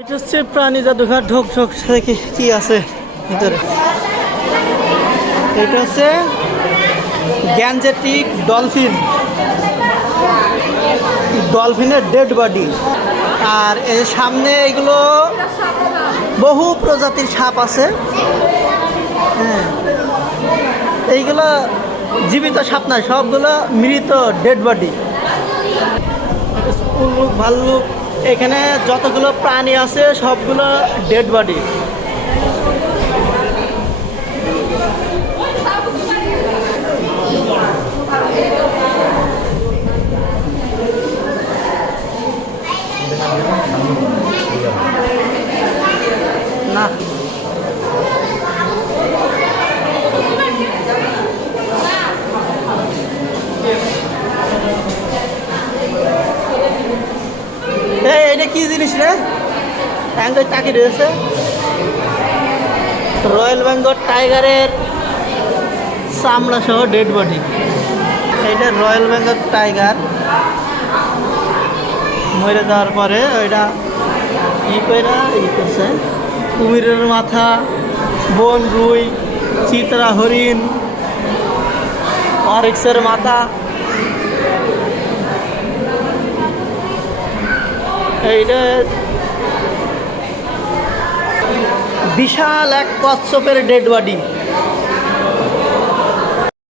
এটা হচ্ছে প্রাণী জাদুঘর। ঢোক ঢোক দেখি কি আছে ভিতরে। এটা হচ্ছে গ্যাঞ্জেটিক ডলফিন, ডলফিনের ডেড বডি। আর এর সামনে এগুলো বহু প্রজাতির সাপ আছে। হ্যাঁ, এইগুলো জীবিত সাপ নয়, সবগুলো মৃত ডেড বডি। উল্লুক, ভাল্লুক, এখানে যতগুলো প্রাণী আছে সবগুলো ডেড বডি। না, এটা কি জিনিস রে? ট্যাঙ্গের টাকি রয়েছে। রয়্যাল বেঙ্গল টাইগারের চামড়া সহ ডেড বডি। এইটা রয়্যাল বেঙ্গল টাইগার মরে যাওয়ার পরে ওইটা করছে। কুমিরের মাথা, বন রুই, চিতরা হরিণ, অরিক্সের মাথা, এইটা বিশাল এক কচ্ছপের ডেড বডি।